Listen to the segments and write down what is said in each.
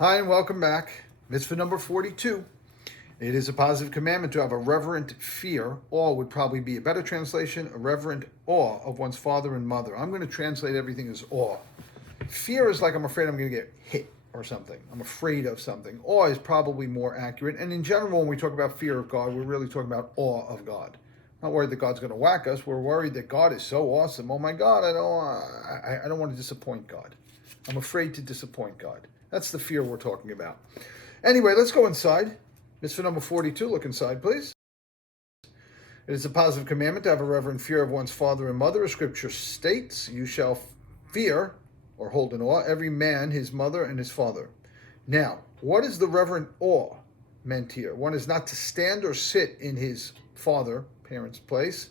Hi and welcome back. Mitzvah number 42. It is a positive commandment to have a reverent fear. Awe would probably be a better translation, a reverent awe of one's father and mother. I'm going to translate everything as awe. Fear is like I'm afraid I'm going to get hit or something. I'm afraid of something. Awe is probably more accurate. And in general, when we talk about fear of God, we're really talking about awe of God. Not worried that God's going to whack us. We're worried that God is so awesome. Oh my God, I don't want to disappoint God. I'm afraid to disappoint God. That's the fear we're talking about. Anyway, let's go inside. Mitzvah number 42. Look inside, please. It is a positive commandment to have a reverent fear of one's father and mother. As Scripture states, you shall fear or hold in awe every man, his mother, and his father. Now, what is the reverent awe meant here? One is not to stand or sit in his father, parent's place.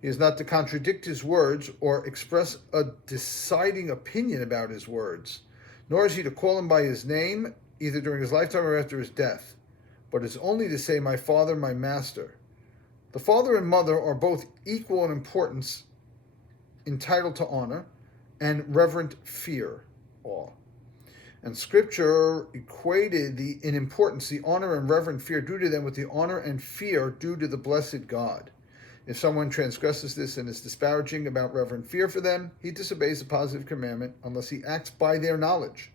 He is not to contradict his words or express a deciding opinion about his words, nor is he to call him by his name, either during his lifetime or after his death, but is only to say, my father, my master. The father and mother are both equal in importance, entitled to honor, and reverent fear, awe. And Scripture equated in importance the honor and reverent fear due to them with the honor and fear due to the blessed God. If someone transgresses this and is disparaging about reverent fear for them, he disobeys the positive commandment unless he acts by their knowledge.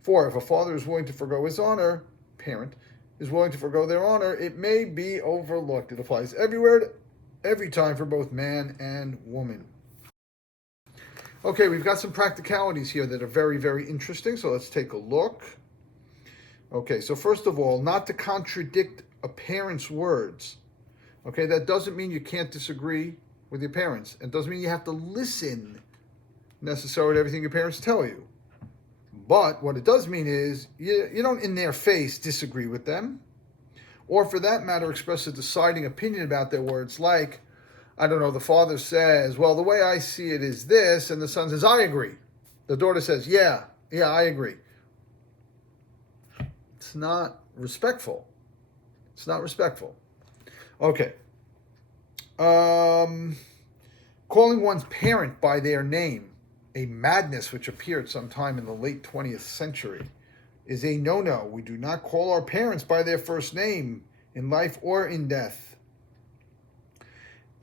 For if a father is willing to forgo his honor, parent is willing to forgo their honor, it may be overlooked. It applies everywhere, every time for both man and woman. Okay, we've got some practicalities here that are very, very interesting, so let's take a look. Okay, so first of all, not to contradict a parent's words. Okay, that doesn't mean you can't disagree with your parents. It doesn't mean you have to listen necessarily to everything your parents tell you. But what it does mean is you don't in their face disagree with them, or for that matter express a deciding opinion about their words, like, I don't know, the father says, well, the way I see it is this, and the son says, I agree. The daughter says, yeah, I agree. It's not respectful. It's not respectful. Okay. Calling one's parent by their name, a madness which appeared sometime in the late 20th century, is a no-no. We do not call our parents by their first name in life or in death.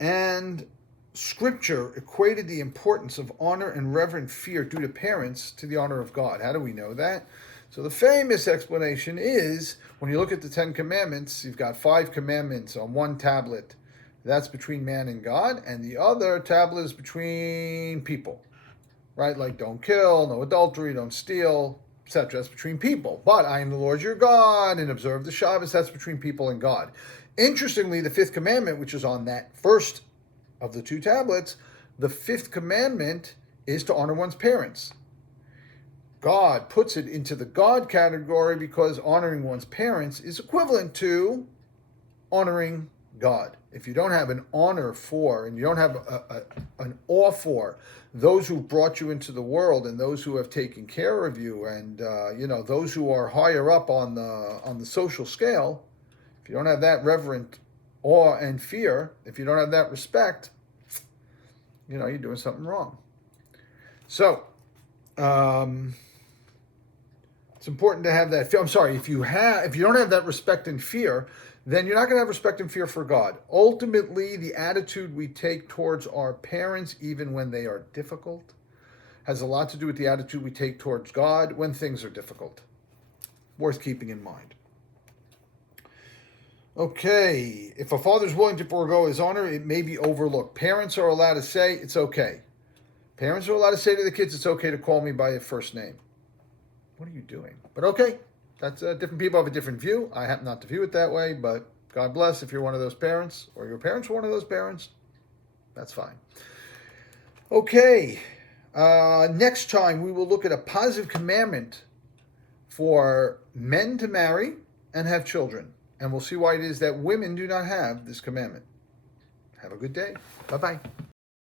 And Scripture equated the importance of honor and reverent fear due to parents to the honor of God. How do we know that? So the famous explanation is, when you look at the 10 Commandments, you've got 5 commandments on one tablet. That's between man and God, and the other tablet is between people, right? Like don't kill, no adultery, don't steal, etc. That's between people. But I am the Lord your God, and observe the Shabbos. That's between people and God. Interestingly, the 5th commandment, which is on that first of the 2 tablets, the 5th commandment is to honor one's parents. God puts it into the God category because honoring one's parents is equivalent to honoring God. If you don't have an honor for, and you don't have an awe for those who brought you into the world and those who have taken care of you, and those who are higher up on the social scale, if you don't have that reverent awe and fear, if you don't have that respect, you're doing something wrong. So, it's important to have that fear. I'm sorry, if you don't have that respect and fear, then you're not going to have respect and fear for God. Ultimately, the attitude we take towards our parents, even when they are difficult, has a lot to do with the attitude we take towards God when things are difficult. Worth keeping in mind. Okay, if a father's willing to forego his honor, it may be overlooked. Parents are allowed to say, it's okay. Parents are allowed to say to the kids, it's okay to call me by your first name. What are you doing? But okay, that's different people have a different view. I happen not to view it that way, but God bless if you're one of those parents, or your parents were one of those parents. That's fine. Okay, next time we will look at a positive commandment for men to marry and have children. And we'll see why it is that women do not have this commandment. Have a good day. Bye-bye.